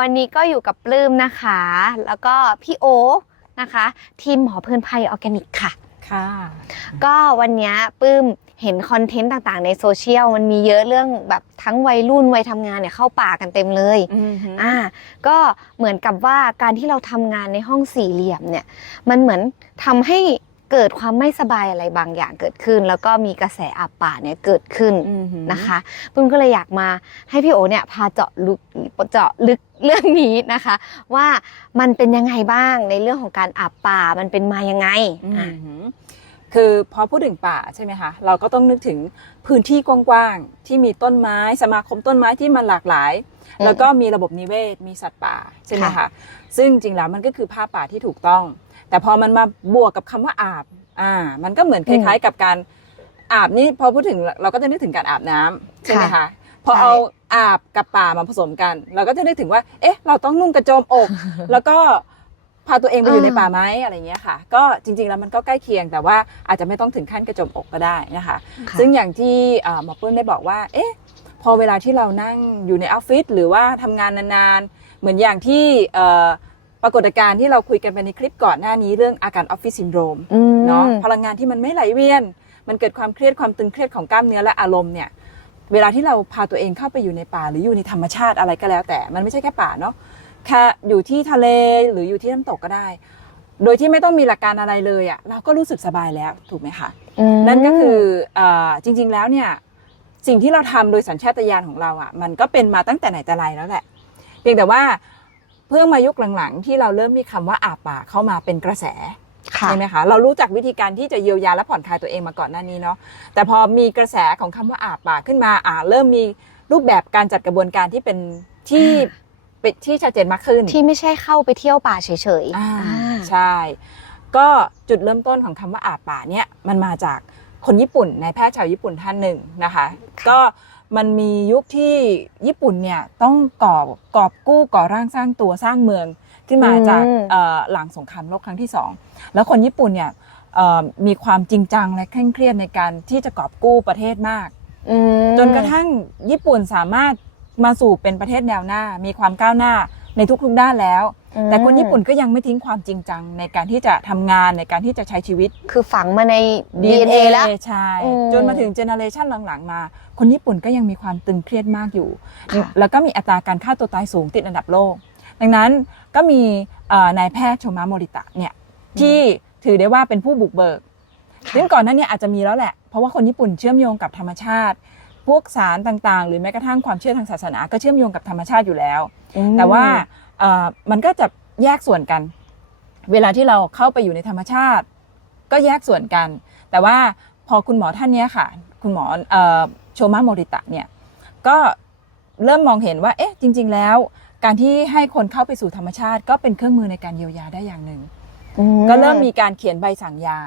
วันนี้ก็อยู่กับปลื้มนะคะ แล้วก็พี่โอคนะคะ ทีมหมอเพลินภัยออร์แกนิกค่ะ ค่ะ ก็วันเนี้ยปลื้มเห็นคอนเทนต์ต่างๆ ในโซเชียลมันมีเยอะเรื่องแบบทั้งวัยรุ่นวัยทำงานเนี่ยเข้าป่ากันเต็มเลยอืมฮึอ่าก็เหมือนกับว่าการที่เราทำงานในห้องสี่เหลี่ยมเนี่ย มันเหมือนทำให้ เกิดความไม่สบายอะไรบางอย่างเกิดขึ้น แล้วก็มีกระแสอาบป่าเนี่ยเกิดขึ้นอืมฮึนะคะปึ้มก็เลยอยากมาให้พี่โอเนี่ยพาเจาะลึกเจาะลึกเรื่องนี้นะคะ ว่ามันเป็นยังไงบ้างในเรื่องของการอาบป่ามันเป็นมายังไงอือะมฮึคือพอพูดถึงป่าใช่ไหมคะเราก็ต้องนึกถึงพื้นที่กว้างๆที่มีต้นไม้สมาคมต้นไม้ที่มันหลากหลายอืมแล้วก็มีระบบนิเวศมีสัตว์ป่าใช่ไหมค่ะคะซึ่งจริงแล้วมันก็คือภาพป่าที่ถูกต้อง แต่พอมันมาบวกกับคำว่าอาบ อ่า มันก็เหมือนคล้าย ๆ กับการอาบนี่พอพูดถึงเราก็จะนึกถึงการอาบน้ำใช่ไหมคะพอเอาอาบกับป่ามาผสมกัน เราก็จะนึกถึงว่า เอ๊ะ เราต้องนุ่งกระโจมอก แล้วก็พาตัวเองไปอยู่ในป่าไหมอะไรเงี้ยค่ะ ก็จริง ๆ แล้วมันก็ใกล้เคียง แต่ว่าอาจจะไม่ต้องถึงขั้นกระโจมอกก็ได้นะคะค่ะซึ่งอย่างที่เอ่อหมอปุ้นได้บอกว่า เอ๊ะ พอเวลาที่เรานั่งอยู่ในออฟฟิศหรือว่าทำงานนานๆ เหมือนอย่างที่เอ่อ ปรากฏการณ์ที่เราคุยกันไปในคลิปก่อนหน้านี้เรื่องอาการออฟฟิศซินโดรมอืมเนาะพลังงานที่มันไม่ไหลเวียน มันเกิดความเครียดความตึงเครียดของกล้ามเนื้อและอารมณ์เนี่ยเวลาที่เราพาตัวเองเข้าไปอยู่ในป่าหรืออยู่ในธรรมชาติอะไรก็แล้ว แต่มันไม่ใช่แค่ป่าเนาะแค่อยู่ที่ทะเลหรืออยู่ที่น้ำตกก็ได้ โดยที่ไม่ต้องมีหลักการอะไรเลยอะ่ะเราก็รู้สึกสบายแล้วถูกไหมคะมนั่นก็คือเออจริง ๆแล้วเนี่ยสิ่งที่เราทำโดยสัญชาตญาณของเราอะ่ะมันก็เป็นมาตั้งแต่ไหนแต่ไรแล้วแหละเพียงแต่ว่าเพิ่งมายุคหลังๆ ที่เราเริ่มมีคำว่าอาบป่าเข้ามาเป็นกระแสค่ะใช่ไหมคะเรารู้จักวิธีการที่จะเยียวยาและผ่อนคลายตัวเองมาก่อนหน้านี้เนาะแต่พอมีกระแสของคำว่าอาบป่าขึ้นมาอ่าเริ่มมีรูปแบบการจัดกระบวนการที่เป็นที่เป็นที่ชัดเจนมากขึ้น ที่ไม่ใช่เข้าไปเที่ยวป่าเฉยๆอ่าอ่าใช่ ก็จุดเริ่มต้นของคำว่าอาบป่าเนี่ยมันมาจากคนญี่ปุ่นนายแพทย์ชาวญี่ปุ่นท่านหนึ่งนะคะค่ะก็ มันมียุคที่ญี่ปุ่นเนี่ยต้องก่อกอบกู้ก่อร่างสร้างตัวสร้างเมืองขึ้นมาจากเอ่อหลังสงครามโลกครั้งที่สองแล้วคนญี่ปุ่นเนี่ยเอ่อมีความจริงจังและเคร่งเครียดในการที่จะกอบกู้ประเทศมากอืมจนกระทั่งญี่ปุ่นสามารถมาสู่เป็นประเทศแนวหน้า มีความก้าวหน้าในทุกๆด้านแล้ว แต่คนญี่ปุ่นก็ยังไม่ทิ้งความจริงจังในการที่จะทำงานในการที่จะใช้ชีวิต คือฝังมาใน DNA แล้วใช่อืมจนมาถึงเจเนอเรชันหลังๆมา คนญี่ปุ่นก็ยังมีความตึงเครียดมากอยู่ค่ะแล้วก็มีอัตราการฆ่าตัวตายสูงติดอันดับโลก ดังนั้นก็มีเอ่อนายแพทย์โชมะโมริตะเนี่ยที่ถือได้ว่าเป็นผู้บุกเบิกซึ่งก่อนหนั้นเนี่ยอาจจะมีแล้วแหละ เพราะว่าคนญี่ปุ่นเชื่อมโยงกับธรรมชาติ พวกสารต่างๆ หรือแม้กระทั่งความเชื่อทางศาสนา ก็เชื่อมโยงกับธรรมชาติอยู่แล้วอืมแต่ว่าเอ่อ มันก็จะแยกส่วนกัน เวลาที่เราเข้าไปอยู่ในธรรมชาติ ก็แยกส่วนกัน แต่ว่าพอคุณหมอท่านเนี้ยค่ะ คุณหมอเอ่อโชมะโมริตะเนี่ยก็เริ่มมองเห็นว่าเอ๊ะจริง ๆ แล้ว การที่ให้คนเข้าไปสู่ธรรมชาติ ก็เป็นเครื่องมือในการเยียวยาได้อย่างหนึ่งอืก็เริ่มมีการเขียนใบสั่งยา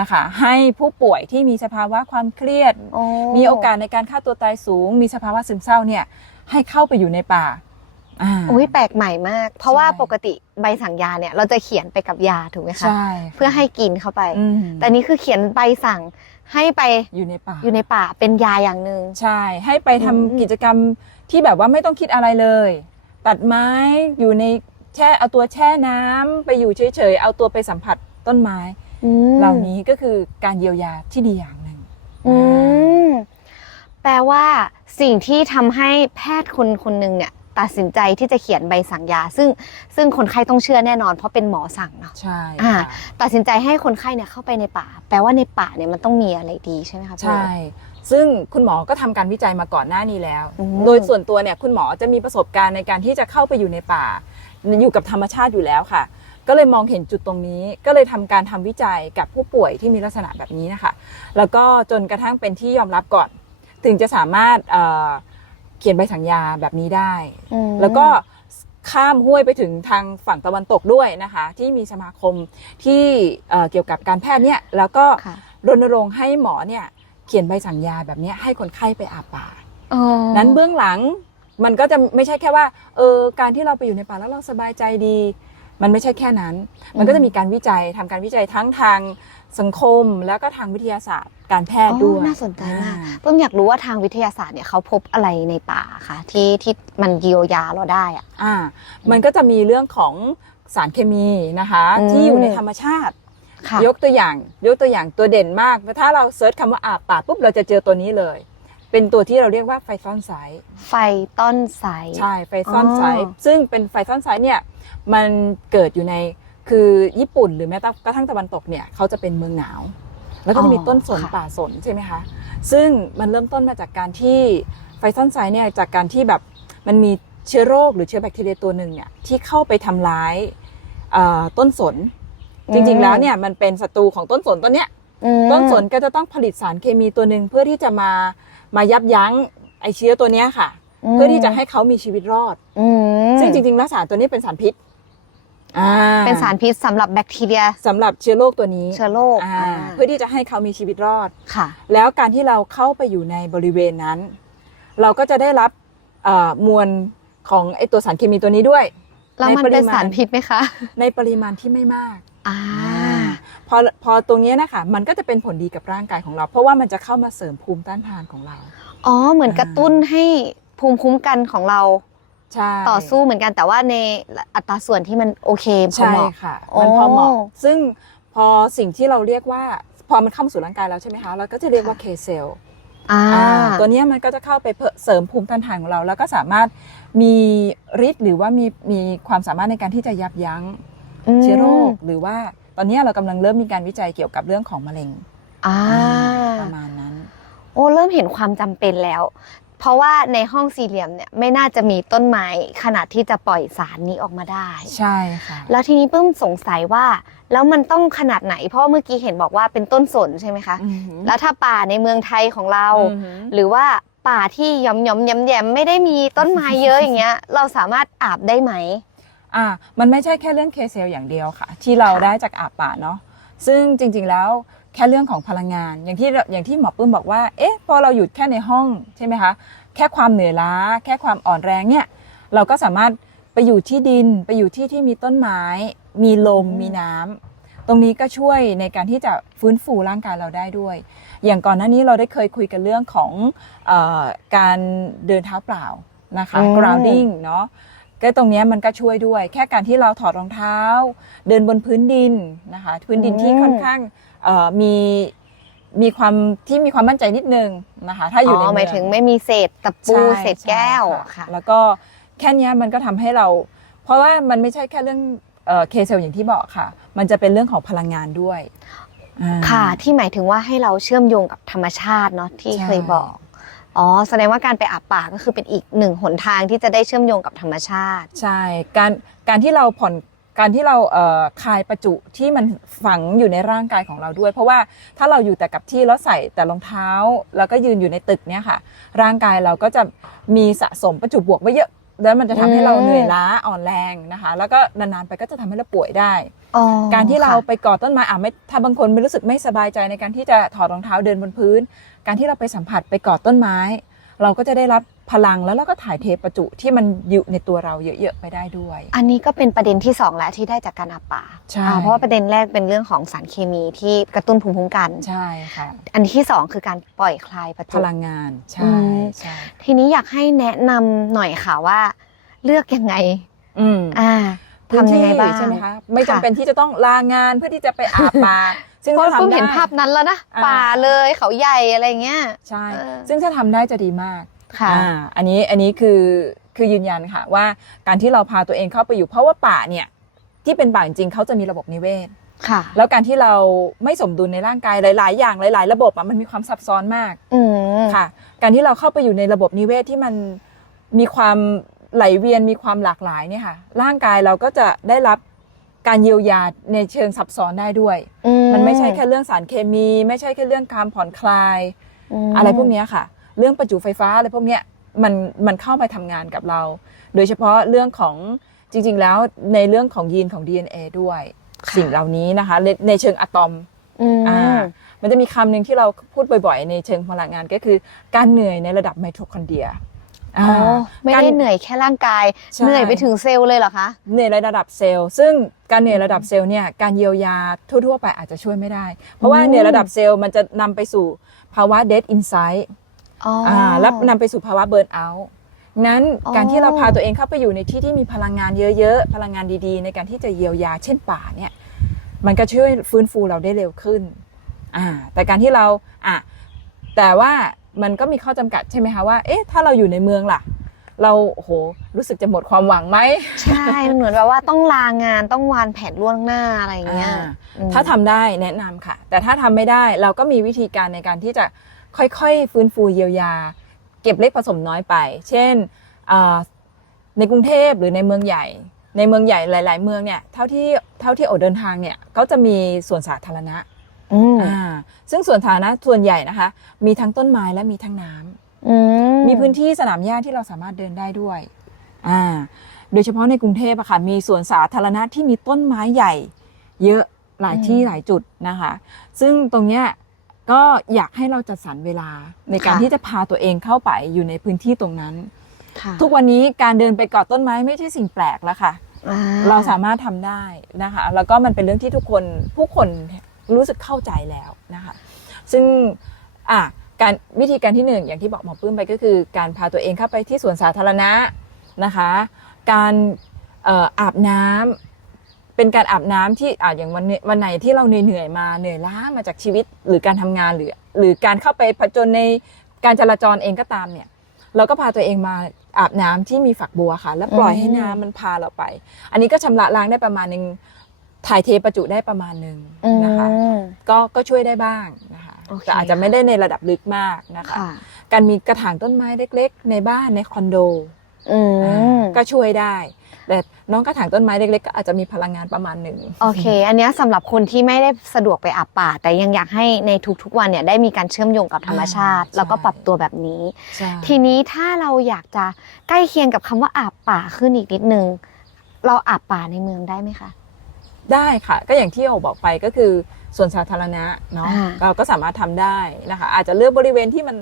นะคะให้ผู้ป่วยที่มีสภาวะความเครียดโอ้มีโอกาสในการฆ่าตัวตายสูง มีสภาวะซึมเศร้าเนี่ยให้เข้าไปอยู่ในป่า อ่าอุ้ยแปลกใหม่มาก เพราะว่าใช่ปกติใบสั่งยาเนี่ย เราจะเขียนไปกับยาถูกไหมคะใช่เพื่อให้กินเข้าไปอืมแต่นี่คือเขียนใบสั่งให้ไปอยู่ในป่าอยู่ในป่าเป็นยาอย่างหนึ่งใช่ ให้ไปทำอืมกิจกรรมที่แบบว่าไม่ต้องคิดอะไรเลย ตัดไม้อยู่ในแช่เอาตัวแช่น้ำไปอยู่เฉยๆเอาตัวไปสัมผัสต้นไม้อืมเหล่านี้ก็คือการเยียวยาที่ดีอย่างหนึ่งอืมแปลว่าสิ่งที่ทำให้แพทย์คนคนหนึ่งเนี่ย ตัดสินใจที่จะเขียนใบสั่งยา ซึ่งซึ่งคนไข้ต้องเชื่อแน่นอนเพราะเป็นหมอสั่งเนาะใช่อ่าค่ะตัดสินใจให้คนไข้เนี่ยเข้าไปในป่า แปลว่าในป่าเนี่ยมันต้องมีอะไรดีใช่ไหมคะพี่ใช่ซึ่งคุณหมอก็ทำการวิจัยมาก่อนหน้านี้แล้วอืมโดยส่วนตัวเนี่ยคุณหมอจะมีประสบการณ์ในการที่จะเข้าไปอยู่ในป่า อยู่กับธรรมชาติอยู่แล้วค่ะ ก็เลยมองเห็นจุดตรงนี้ ก็เลยทำการทำวิจัยกับผู้ป่วยที่มีลักษณะแบบนี้นะคะ แล้วก็จนกระทั่งเป็นที่ยอมรับก่อน ถึงจะสามารถ เอ่อเขียนใบสั่งยาแบบนี้ได้ อืม แล้วก็ข้ามห้วยไปถึงทางฝั่งตะวันตกด้วยนะคะ ที่มีสมาคมที่เอ่อเกี่ยวกับการแพทย์เนี่ยแล้วก็ค่ะ รณรงค์ให้หมอเนี่ยเขียนใบสั่งยาแบบเนี้ยให้คนไข้ไปอาบป่า อ๋อนั้นเบื้องหลังมันก็จะไม่ใช่แค่ว่าเออการที่เราไปอยู่ในป่าแล้วเราสบายใจดี มันไม่ใช่แค่นั้น มันก็จะมีการวิจัยทำการวิจัยทั้งทางสังคมแล้วก็ทางวิทยาศาสตร์ การแพทย์ด้วยอ๋อน่าสนใจมากอ่เพิ่มอยากรู้ว่าทางวิทยาศาสตร์เนี่ยเขาพบอะไรในป่าคะที่ที่มันเยียวยาเราได้อะอ่า มันก็จะมีเรื่องของสารเคมีนะคะอืมที่อยู่ในธรรมชาติค่ะยกตัวอย่างยกตัวอย่างตัวเด่นมากถ้าเราเซิร์ชคำว่าอาบป่าปุ๊บเราจะเจอตัวนี้เลย เป็นตัวที่เราเรียกว่าไฟซ่อนไซส์ไฟต้นไสใช่ไฟซ่อนไซส์อ๋อซึ่งเป็นไฟซ่อนไซส์เนี่ยมันเกิดอยู่ในคือญี่ปุ่นหรือแม้กระทั่งตะวันตกเนี่ยเขาจะเป็นเมืองหนาว แล้วก็จะมีต้นสนป่าสนใช่ไหมคะซึ่งมันเริ่มต้นมาจากการที่ไฟซ่อนไซส์เนี่ยจากการที่แบบมันมีเชื้อโรคหรือเชื้อแบคทีเรียตัวหนึ่งเนี่ยที่เข้าไปทำร้ายเอ่อต้นสน จริงๆแล้วเนี่ยมันเป็นศัตรูของต้นสนต้นเนี้ยอืมต้นสนก็จะต้องผลิตสารเคมีตัวหนึ่งเพื่อที่จะมา มายับยั้งไอเชื้อตัวเนี้ยค่ะ เพื่อที่จะให้เขามีชีวิตรอด อืมซึ่งจริงๆแล้วสารตัวนี้เป็นสารพิษอ่าเป็นสารพิษสำหรับแบคทีเรียสำหรับเชื้อโรคตัวนี้เชื้อโรคอ่าอ่าเพื่อที่จะให้เขามีชีวิตรอด ค่ะ แล้วการที่เราเข้าไปอยู่ในบริเวณนั้น เราก็จะได้รับเอ่อมวลของไอตัวสารเคมีตัวนี้ด้วย แล้วมันในปริเป็นมาณสารพิษไหมคะ ในปริมาณที่ไม่มาก อ่าพอพอตรงเนี้ยนะคะมันก็จะเป็นผลดีกับร่างกายของเรา เพราะว่ามันจะเข้ามาเสริมภูมิต้านทานของเรา อ๋อเหมือนอ่ากระตุ้นให้ภูมิคุ้มกันของเราใช่ต่อสู้เหมือนกันแต่ว่าในอัตราส่วนที่มันโอเคพอใช่เหมาะค่ะโอ้มันพอเหมาะซึ่งพอสิ่งที่เราเรียกว่า พอมันเข้ามาสู่ร่างกายเราใช่ไหมคะเราก็จะเรียกว่าเคเซลอ่าตัวเนี้ยมันก็จะเข้าไปเพิ่มเสริมภูมิต้านทานของเรา แล้วก็สามารถมีฤทธิ์หรือว่ามีมีความสามารถในการที่จะยับยั้ง เชื้อโรค หรือว่าตอนเนี้ยเรากำลังเริ่มมีการวิจัยเกี่ยวกับเรื่องของมะเร็งอ่าประมาณนั้น โอ้เริ่มเห็นความจำเป็นแล้ว เพราะว่าในห้องสี่เหลี่ยมเนี่ยไม่น่าจะมีต้นไม้ขนาดที่จะปล่อยสารนี้ออกมาได้ ใช่ค่ะ แล้วทีนี้เพิ่มสงสัยว่า แล้วมันต้องขนาดไหน เพราะว่าเมื่อกี้เห็นบอกว่าเป็นต้นสนใช่ไหมคะอือหือแล้วถ้าป่าในเมืองไทยของเราอือหือหรือว่าป่าที่หย่อมหย่อมๆแยมแยมๆไม่ได้มีต้นไม้เยอะอย่างเงี้ย เราสามารถอาบได้ไหม อ่ามันไม่ใช่แค่เรื่องเคเซลอย่างเดียวค่ะ ที่เราค่ะได้จากอาบป่าเนาะซึ่งจริงๆแล้วแค่เรื่องของพลังงาน อย่างที่อย่างที่หมอปื้มบอกว่าเอ๊ะพอเราอยู่แค่ในห้องใช่ไหมคะแค่ความเหนื่อยล้า แค่ความอ่อนแรงเนี่ยเราก็สามารถไปอยู่ที่ดินไปอยู่ที่ที่มีต้นไม้ มีลมอืมมีน้ำตรงนี้ก็ช่วยในการที่จะฟื้นฟูร่างกายเราได้ด้วย อย่างก่อนหน้านี้เราได้เคยคุยกันเรื่องของเออการเดินเท้าเปล่านะคะอืม grounding เนาะ ก็ตรงเนี้ยมันก็ช่วยด้วย แค่การที่เราถอดรองเท้า เดินบนพื้นดินนะคะพื้นดินที่ค่อนข้างเอ่อมีมีความที่มีความมั่นใจนิดนึงนะคะ ถ้าอยู่ในอ๋อหเมืมายองถึงไม่มีเศษตะปูใช่เศษแก้วใช่ค่ะ แล้วก็แค่เนี้ยมันก็ทำให้เรา เพราะว่ามันไม่ใช่แค่เรื่องเคเซลอย่างที่บอกค่ะ มันจะเป็นเรื่องของพลังงานด้วยอ่าค่ะที่หมายถึงว่าให้เราเชื่อมโยงกับธรรมชาติเนาะที่ใช่เคยบอก อ๋อ แสดงว่าการไปอาบป่าก็คือเป็นอีกหนึ่งหนทางที่จะได้เชื่อมโยงกับธรรมชาติ ใช่ การการที่เราผ่อนการที่เราเอ่อคลายประจุที่มันฝังอยู่ในร่างกายของเราด้วย เพราะว่าถ้าเราอยู่แต่กับที่แล้วใส่แต่รองเท้า แล้วก็ยืนอยู่ในตึกเนี่ยค่ะ ร่างกายเราก็จะมีสะสมประจุบวกไว้เยอะแล้วมันจะทำให้เราอืมเหนื่อยล้าอ่อนแรงนะคะ แล้วก็นานๆไปก็จะทำให้เราป่วยได้อ๋อการที่เราค่ะไปกอดต้นไม้อะไม่ถ้าบางคนไม่รู้สึกไม่สบายใจในการที่จะถอดรองเท้าเดินบนพื้น การที่เราไปสัมผัสไปกอดต้นไม้ เราก็จะได้รับพลังแล้วเราก็ถ่ายเทประจุที่มันอยู่ในตัวเราเยอะๆไปได้ด้วย อันนี้ก็เป็นประเด็นที่สองแล้วที่ได้จากการอาบป่าใช่อ่าเพราะว่าประเด็นแรกเป็นเรื่องของสารเคมีที่กระตุ้นภูมิคุ้มกันใช่ค่ะอันที่สองคือการปล่อยคลายประพจุลังงานอืใช่มใช่ทีนี้อยากให้แนะนำหน่อยค่ะว่า เลือกยังไง อืมอ่าพื้น ทำยังไงที่บ้างใช่ไหมคะไม่จำค่ะเป็นที่จะต้องลางานเพื่อที่จะไปอาบป่าซึ่งเพราะถ้าเพิ่งทำได้เห็นภาพนั้นแล้วนะอ่าป่าเลยเขาใหญ่อะไรเงี้ยใช่เออซึ่งถ้าทำได้จะดีมากค่ะอ่าอันนี้อันนี้คือคือยืนยันค่ะว่าการที่เราพาตัวเองเข้าไปอยู่เพราะว่าป่าเนี่ยที่เป็นป่าจริงๆเขาจะมีระบบนิเวศค่ะแล้วการที่เราไม่สมดุลในร่างกายหลาย ๆ อย่างหลาย ๆ ระบบอะมันมีความซับซ้อนมากอืมค่ะ การที่เราเข้าไปอยู่ในระบบนิเวศที่มันมีความ ไหลเวียนมีความหลากหลายเนี่ยค่ะ ร่างกายเราก็จะได้รับการเยียวยาในเชิงซับซ้อนได้ด้วย มันไม่ใช่แค่เรื่องสารเคมี ไม่ใช่แค่เรื่องการผ่อนคลายมอะไรพวกเนี้ยค่ะ เรื่องประจุไฟฟ้าอะไรพวกเนี้ยมันมันเข้าไปทำงานกับเรา โดยเฉพาะเรื่องของจริง ๆ แล้วในเรื่องของยีนของ DNA ด้วยค่ะสิ่งเหล่านี้นะคะ ในในเชิงอะตอมอืมอ่ามันจะมีคำหนึ่งที่เราพูดบ่อย ๆ ในเชิงพลังงานก็คือการเหนื่อยในระดับไมโทคอนเดรีย อ่าอ๋อไม่การได้เหนื่อยแค่ร่างกายใช่เหนื่อยไปถึงเซลล์เลยเหรอคะ เหนื่อยระดับเซลล์ ซึ่งการเหนื่อยระดับเซลล์เนี่ย การเยียวยาทั่วๆไปอาจจะช่วยไม่ได้ เพราะว่าอืมเหนื่อยระดับเซลล์มันจะนำไปสู่ภาวะ dead inside อ๋อออ่าแล้วนำไปสู่ภาวะ burn out นั้นอ๋อการที่เราพาตัวเองเข้าไปอยู่ในที่ที่มีพลังงานเยอะๆ พลังงานดีๆ ในการที่จะเยียวยา เช่นป่าเนี่ย มันก็ช่วยฟื้นฟูเราได้เร็วขึ้นอ่าแต่การที่เราอะแต่ว่า มันก็มีข้อจำกัดใช่ไหมคะว่าเอ๊ะถ้าเราอยู่ในเมืองล่ะ เราโอ้โหรู้สึกจะหมดความหวังไหมใช่มันเหมือนแบบว่าต้องลางานต้องวางแผนล่วงหน้าอะไรอย่างเงี้ยอ่าอืมถ้าทำได้แนะนำค่ะ แต่ถ้าทำไม่ได้เราก็มีวิธีการในการที่จะค่อยๆ ฟื้นฟูเยียวยา เก็บเล็กผสมน้อยไป เช่นอ่าในกรุงเทพหรือในเมืองใหญ่ ในเมืองใหญ่หลาย ๆ เมืองเนี่ยเท่าที่เท่าที่โอเดินทางเนี่ยก็จะมีสวนสาธารณะ อืมอ่าซึ่งสวนสาธารณะส่วนใหญ่นะคะ มีทั้งต้นไม้และมีทั้งน้ำอืมีพื้นที่สนามหญ้าที่เราสามารถเดินได้ด้วยอ่าโดยเฉพาะในกรุงเทพอะค่ะมีสวนสาธารณะที่มีต้นไม้ใหญ่ เยอะหลายที่หลายจุดนะคะ ซึ่งตรงเนี้ยก็อยากให้เราจัดสรรเวลาในการที่จะพาตัวเองเข้าไปอยู่ในพื้นที่ตรงนั้น ค่ะทุกวันนี้การเดินไปเกาะต้นไม้ไม่ใช่สิ่งแปลกแล้วค่ะ อ่ เราสามารถทำได้นะคะ แล้วก็มันเป็นเรื่องที่ทุกคนผู้คน รู้สึกเข้าใจแล้วนะคะซึ่งอะการวิธีการที่หนึ่งอย่างที่บอกหมอปื้มไปก็คือ การพาตัวเองเข้าไปที่สวนสาธารณะนะคะ การอาบน้ำเป็นการอาบน้ำที่อะอย่างวันวันไหนที่เราเหนื่อยมาเหนื่อยล้ามาจากชีวิตหรือการทำงานหรือ หรือการเข้าไปผจญในการจราจรเองก็ตามเนี่ยเราก็พาตัวเองมาอาบน้ำที่มีฝักบัวค่ะ แล้วปล่อยให้น้ำมันพาเราไป อันนี้ก็ชำระล้างได้ประมาณหนึ่ง ถ่ายเทประจุได้ประมาณหนึ่งนะคะอืมก็ก็ช่วยได้บ้างนะคะโอเคแต่อาจจะไม่ได้ในระดับลึกมากนะคะค่ะการมีกระถางต้นไม้เล็ก ๆ ในบ้านในคอนโดอืมก็ช่วยได้ แต่น้องกระถางต้นไม้เล็ก ๆ ก็อาจจะมีพลังงานประมาณหนึ่งโอเค อันเนี้ยสำหรับคนที่ไม่ได้สะดวกไปอาบป่า แต่ยังอยากให้ในทุกๆวันเนี่ยได้มีการเชื่อมโยงกับธรรมชาติอ่าแล้วก็ใช่ปรับตัวแบบนี้ใช่ทีนี้ถ้าเราอยากจะใกล้เคียงกับคำว่าอาบป่าขึ้นอีกนิดนึงเราอาบป่าในเมืองได้ไหมคะ ได้ค่ะ ก็อย่างที่โอบอกไปก็คือส่วนสาธารณะเนาะอ่า เราก็สามารถทำได้นะคะ อาจจะเลือกบริเวณที่มัน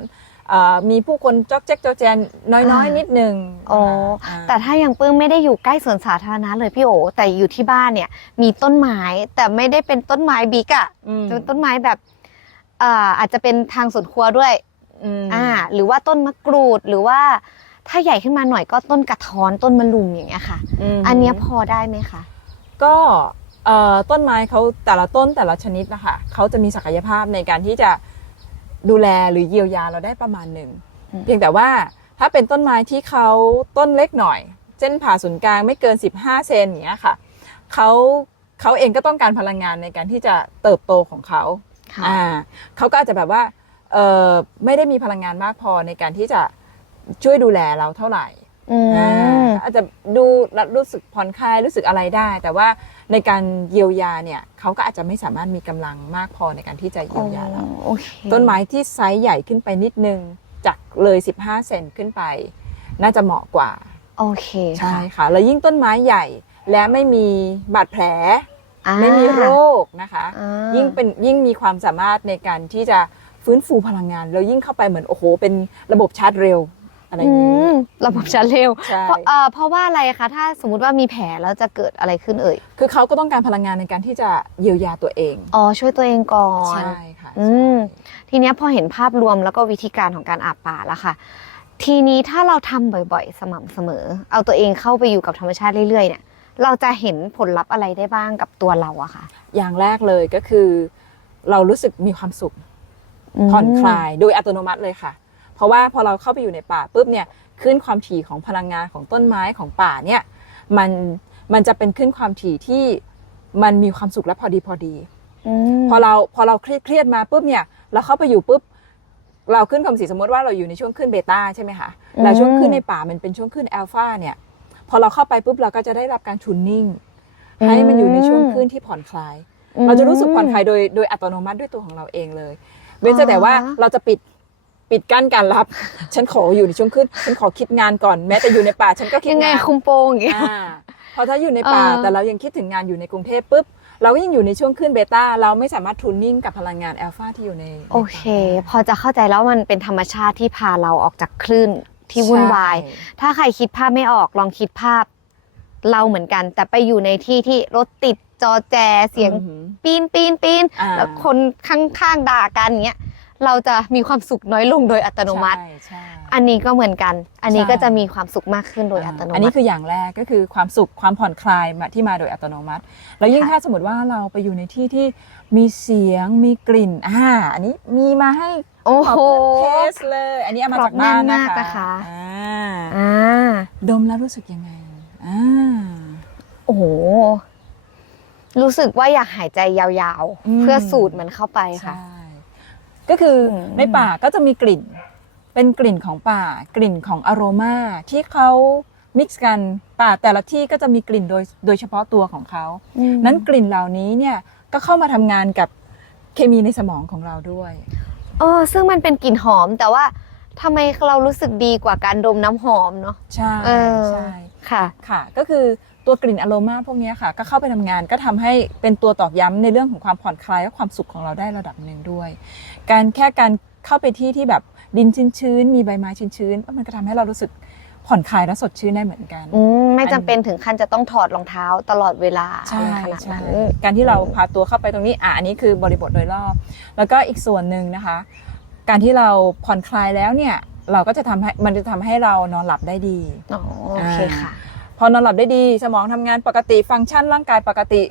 เอ่อมีผู้คนจอกแจ๊กจอแจนน้อยๆ นิดนึงอ๋อ นะคะแต่ถ้ายังปื้มไม่ได้อยู่ใกล้สวนสาธารณะเลยพี่โอ แต่อยู่ที่บ้านเนี่ย มีต้นไม้แต่ไม่ได้เป็นต้นไม้บิ๊กอะอืมเป็นต้นไม้แบบอ่าอาจจะเป็นทางสวนครัวด้วยอืมอ่า หรือว่าต้นมะกรูดหรือว่าถ้าใหญ่ขึ้นมาหน่อยก็ต้นกระท้อนต้นมะลุมอย่างเงี้ยค่ะ มอันเนี้ยพอได้ไหมคะ ก็เอ่อ ต้นไม้เขาแต่ละต้นแต่ละชนิดนะคะเขาจะมีศักยภาพในการที่จะดูแลหรือเยียวยาเราได้ประมาณหนึ่งอืมเพียงแต่ว่าถ้าเป็นต้นไม้ที่เขาต้นเล็กหน่อยเส้นผ่าศูนย์กลางไม่เกิน 15 เซนอย่างเงี้ยค่ะเขาเขาเองก็ต้องการพลังงานในการที่จะเติบโตของเขาค่ะอ่าเขาก็อาจจะแบบว่าเออไม่ได้มีพลังงานมากพอในการที่จะช่วยดูแลเราเท่าไหร่ อืม อ่าอาจจะดูแล้วรู้สึกผ่อนคลายรู้สึกอะไรได้ แต่ว่าในการเยียวยาเนี่ยเขาก็อาจจะไม่สามารถมีกำลังมากพอในการที่จะเยียวยาเรา โอเคต้นไม้ที่ไซส์ใหญ่ขึ้นไปนิดนึงจากเลย 15 เซนขึ้นไป น่าจะเหมาะกว่าโอเคใช่ค่ะค่ะ แล้วยิ่งต้นไม้ใหญ่และไม่มีบาดแผล อ่าไม่มีโรคนะคะ อ่ายิ่งเป็นยิ่งมีความสามารถในการที่จะฟื้นฟูพลังงาน แล้วยิ่งเข้าไปเหมือนโอ้โหเป็นระบบชาร์จเร็ว อะไรอย่างอืนี้มระบบชันเร็วใช่ เพราะเอ่อเพราะว่าอะไรคะ ถ้าสมมุติว่ามีแผลแล้วจะเกิดอะไรขึ้นเอ่ย คือเขาก็ต้องการพลังงานในการที่จะเยียวยาตัวเองอ๋อ ช่วยตัวเองก่อน ใช่ค่ะอืม ทีเนี้ยพอเห็นภาพรวมแล้วก็วิธีการของการอาบป่าแล้วค่ะ ทีนี้ถ้าเราทำบ่อยๆ สม่ำเสมอ เอาตัวเองเข้าไปอยู่กับธรรมชาติเรื่อยๆเนี่ย เราจะเห็นผลลัพธ์อะไรได้บ้างกับตัวเราอะค่ะอย่างแรกเลยก็คือ เรารู้สึกมีความสุขมผ่อนคลายโดยอัตโนมัติเลยค่ะ เพราะว่าพอเราเข้าไปอยู่ในป่าปุ๊บเนี่ยขึ้นความถี่ของพลังงานของต้นไม้ของป่าเนี่ยมันมันจะเป็นขึ้นความถี่ที่มันมีความสุขและพอดีพอดีอืมพอเราพอเราเครียดเครียดมาปุ๊บเนี่ยเราเข้าไปอยู่ปุ๊บเราขึ้นความถี่สมมติว่าเราอยู่ในช่วงขึ้นเบต้าใช่ไหมคะแล้วช่วงขึ้นในป่ามันเป็นช่วงขึ้นอัลฟาเนี่ยพอเราเข้าไปปุ๊บเราก็จะได้รับการชูนนิ่งให้มันอยู่ในช่วงขึ้นที่ผ่อนคลาย เราจะรู้สึกผ่อนคลายโดยโดยอัตโนมัติด้วยตัวของเราเองเลยเว้นแต่ว่าเราจะปิด ปิดกั้นการรับ ฉันขออยู่ในช่วงขึ้นฉันขอคิดงานก่อนแม้แต่อยู่ในป่าฉันก็คิดยังไงงานคุมโปงอย่างเงี้ย อ่าพอถ้าอยู่ในป่าเออ แต่เรายังคิดถึงงานอยู่ในกรุงเทพปุ๊บเราก็ยังอยู่ในช่วงขึ้นเบต้าเราไม่สามารถทูนนิ่งกับพลังงานอัลฟาที่อยู่ในโอเค พอจะเข้าใจแล้วมันเป็นธรรมชาติที่พาเราออกจากคลื่นที่วุ่นวาย ใช่ ถ้าใครคิดภาพไม่ออกลองคิดภาพเราเหมือนกัน แต่ไปอยู่ในที่ที่รถติดจอแจเสียงอือหือปีนปีนปีนอ่า แล้วคนข้างๆด่ากันเนี้ย เราจะมีความสุขน้อยลงโดยอัตโนมัติ ใช่ใช่อันนี้ก็เหมือนกัน อันนี้ใช่ก็จะมีความสุขมากขึ้นโดยอัตโนมัติ อันนี้คืออย่างแรกก็คือความสุขความผ่อนคลายมาที่มาโดยอัตโนมัติ แล้วยิ่งค่ะถ้าสมมติว่าเราไปอยู่ในที่ที่มีเสียงมีกลิ่นอ่าอันนี้มีมาให้โอ้ขอโหเพื่อนเทสเลย อันนี้เอามาจากบ้านครบแน่นนะมากคะนะคะอ่าอ่าดมแล้วรู้สึกยังไงอ่าโอ้โหรู้สึกว่าอยากหายใจยาวอืมๆเพื่อสูดมันเข้าไปค่ะใช่ ก็คืออมในป่าก็จะมีกลิ่น เป็นกลิ่นของป่า กลิ่นของอโรมาที่เขามิกซ์กันป่าแต่ละที่ก็จะมีกลิ่นโดยโดยเฉพาะตัวของเขาอืมนั้นกลิ่นเหล่านี้เนี่ยก็เข้ามาทำงานกับเคมีในสมองของเราด้วยเออซึ่งมันเป็นกลิ่นหอมแต่ว่าทำไมเรารู้สึกดีกว่าการดมน้ำหอมเนาะใช่เออใช่ค่ะค่ะ ก็คือตัวกลิ่นอโรมาพวกเนี้ยค่ะ ก็เข้าไปทำงานก็ทำให้เป็นตัวตอกย้ำในเรื่องของความผ่อนคลายและความสุขของเราได้ระดับหนึ่งด้วย การแค่การเข้าไปที่ที่แบบดินชื้นๆมีใบไม้ชื้นๆมันก็ทำให้เรารู้สึกผ่อนคลายและสดชื่นได้เหมือนกันอืมไม่จำเป็นถึงขั้นจะต้องถอดรองเท้าตลอดเวลาใช่อะไรขนาดใช่นั้นการที่เราพาตัวเข้าไปตรงนี้อะอันนี้คือบริบทโดยรอบ แล้วก็อีกส่วนหนึ่งนะคะ การที่เราผ่อนคลายแล้วเนี่ยเราก็จะทำให้มันจะทำให้เรานอนหลับได้ดีอ๋อโอเคค่ะ พอนอนหลับได้ดีสมองทำงานปกติฟังก์ชันร่างกายปกติ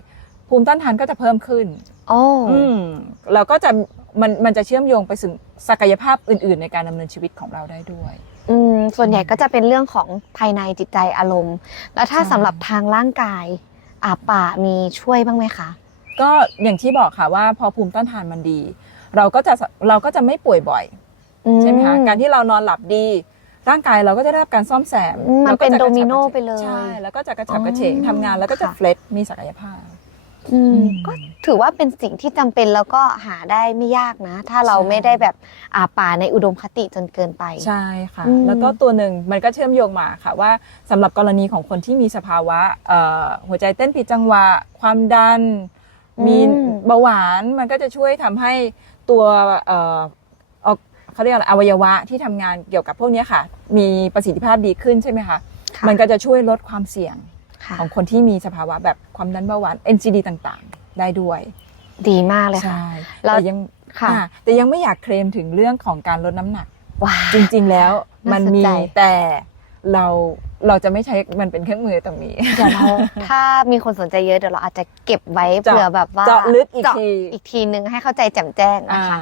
ภูมิต้านทานก็จะเพิ่มขึ้นโอ้อืมเราก็จะ มันมันจะเชื่อมโยงไปถึงศักยภาพอื่น ๆ ในการดำเนินชีวิตของเราได้ด้วยอืมส่วนใหญ่ก็จะเป็นเรื่องของภายในจิตใจอารมณ์ แล้วถ้าใช่สำหรับทางร่างกายอาป่ามีช่วยบ้างไหมคะ ก็อย่างที่บอกค่ะว่าพอภูมิต้านทานมันดี เราก็จะเราก็จะไม่ป่วยบ่อยอืใช่ไหมคะการที่เรานอนหลับดี ร่างกายเราก็จะได้รับการซ่อมแซมอืมมันราก็เป็นจะกโดระฉับมิโนกระฉงไปเลยใช่แล้วก็จะกระฉับกระเฉงอ๋อทำงานแล้วก็จะค่ะเฟลชมีศักยภาพ อืมอืมก็ถือว่าเป็นสิ่งที่จำเป็นแล้วก็หาได้ไม่ยากนะ ถ้าเราใช่ไม่ได้แบบอาป่าในอุดมคติจนเกินไป ใช่ค่ะอืมแล้วก็ตัวหนึ่งมันก็เชื่อมโยงมาค่ะว่าสำหรับกรณีของคนที่มีสภาวะเอ่อหัวใจเต้นผิดจังหวะ ความดัน มีเบาหวานมันก็จะช่วยทำให้ตัวเอ่อเอาเขาเรียกอะไรอวัยวะที่ทำงานเกี่ยวกับพวกเนี้ยค่ะ มีประสิทธิภาพดีขึ้นใช่ไหมคะค่ะมันก็จะช่วยลดความเสี่ยงค่ะ ของคนที่มีสภาวะแบบความดันเบาหวาน NCD ต่างๆ ได้ด้วย ดีมากเลยค่ะ ใช่แล้วแต่ยังค่ะ อ่าแต่ยังไม่อยากเคลมถึงเรื่องของการลดน้ำหนัก ว้าจริงๆแล้วน่ามันสนมีใจ แต่เราเราจะไม่ใช้มันเป็นเครื่องมือตรงนี้ เดี๋ยวเราถ้ามีคนสนใจเยอะเดี๋ยวเราอาจจะเก็บไว้เจาะเผื่อแบบว่าเจาะลึกอีกเจาะที อีกทีนึงให้เข้าใจแจ่มแจ้งอ่า นะคะ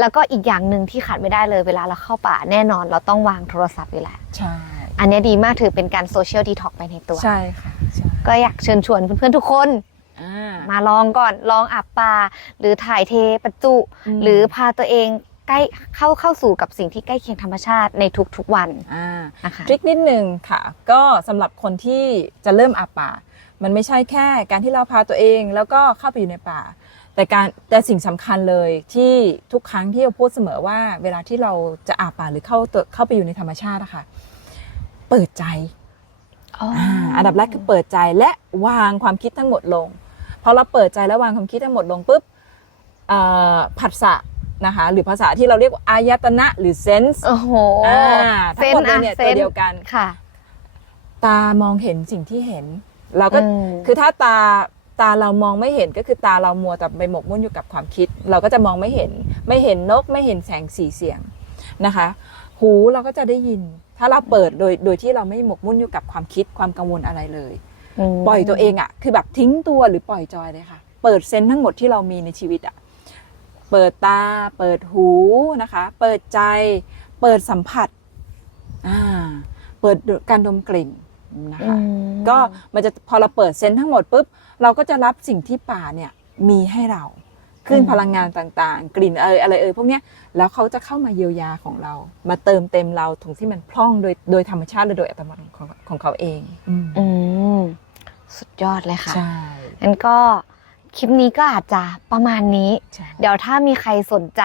แล้วก็อีกอย่างหนึ่งที่ขาดไม่ได้เลยเวลาเราเข้าป่าแน่นอนเราต้องวางโทรศัพท์อยู่แล้ว ใช่ อันเนี้ยดีมากถือเป็นการโซเชียลดีท็อกไปในตัว ใช่ค่ะใช่ก็อยากเชิญชวนเพื่อนๆทุกคน อ่า มาลองก่อนลองอาบป่าหรือถ่ายเทประจุ อืม หรือพาตัวเองใกล้เข้าเข้าสู่กับสิ่งที่ใกล้เคียงธรรมชาติในทุกๆวันอ่านะคะ ทริคนิดนึงค่ะ ก็สำหรับคนที่จะเริ่มอาป่า มันไม่ใช่แค่การที่เราพาตัวเองแล้วก็เข้าไปอยู่ในป่า แต่การแต่สิ่งสำคัญเลยที่ทุกครั้งที่เราพูดเสมอว่า เวลาที่เราจะอาป่าหรือเข้าตัวเข้าไปอยู่ในธรรมชาติอะค่ะ เปิดใจอ๋ออ่าอันดับแรกคือเปิดใจและวางความคิดทั้งหมดลงพอเราเปิดใจและวางความคิดทั้งหมดลงปุ๊บเอ่อผัสสะนะคะหรือภาษาที่เราเรียกว่าอายตนะหรือเซนส์โอ้โหทั้งหมดเลยเนี่ยซตัวเดียวกันค่ะ ตามองเห็นสิ่งที่เห็น เราก็อืมคือถ้าตาตาเรามองไม่เห็นก็คือตาเรามัวแต่ไปหมกมุ่นอยู่กับความคิด เราก็จะมองไม่เห็นไม่เห็นนกไม่เห็นแสงสีเสียงนะคะ หูเราก็จะได้ยิน ถ้าเราเปิดโดยโดยที่เราไม่หมกมุ่นอยู่กับความคิดความกังวลอะไรเลยมปล่อยตัวเองอะ่ะ คือแบบทิ้งตัวหรือปล่อยจอยเลยค่ะ เปิดเซนส์ทั้งหมดที่เรามีในชีวิตอะ่ะเปิดตา เปิดหูนะคะ เปิดใจ เปิดสัมผัสอ่าเปิดการดมกลิ่นนะคะอืมก็มันจะพอเราเปิดเซนส์ทั้งหมดปุ๊บเราก็จะรับสิ่งที่ป่าเนี่ยมีให้เรา ขึ้นพลังงานต่างๆ กลิ่นเอยอะไรเอยพวกเนี้ยแล้วเขาจะเข้ามาเยียวยาของเรา มาเติมเต็มเราถึงที่มันพร่องโดยโดยธรรมชาติและโดยอัตโนมัติของของเขาเองอืมอืมสุดยอดเลยค่ะใช่งั้นก็ คลิปนี้ก็อาจจะประมาณนี้ เดี๋ยวถ้ามีใครสนใจ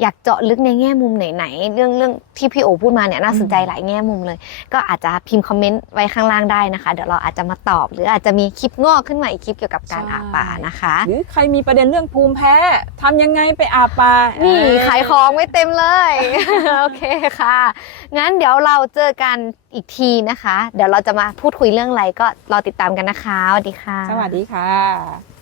อยากเจาะลึกในแง่มุมไหนๆเรื่องเรื่องที่พี่โอพูดมาเนี่ยน่าสนใจอืมหลายแง่มุมเลย ก็อาจจะพิมพ์คอมเมนต์ไว้ข้างล่างได้นะคะ เดี๋ยวเราอาจจะมาตอบ หรืออาจจะมีคลิปงอกขึ้นมาอีกคลิปเกี่ยวกับการอาบป่านะคะ หรือใครมีประเด็นเรื่องภูมิแพ้ทำยังไงไปอาบป่านี่นี่ขายของไว้เต็มเลยโอเคค่ะ งั้นเดี๋ยวเราเจอกันอีกทีนะคะ เดี๋ยวเราจะมาพูดคุยเรื่องอะไรก็รอติดตามกันนะคะสวัสดีค่ะ สวัสดีค่ะ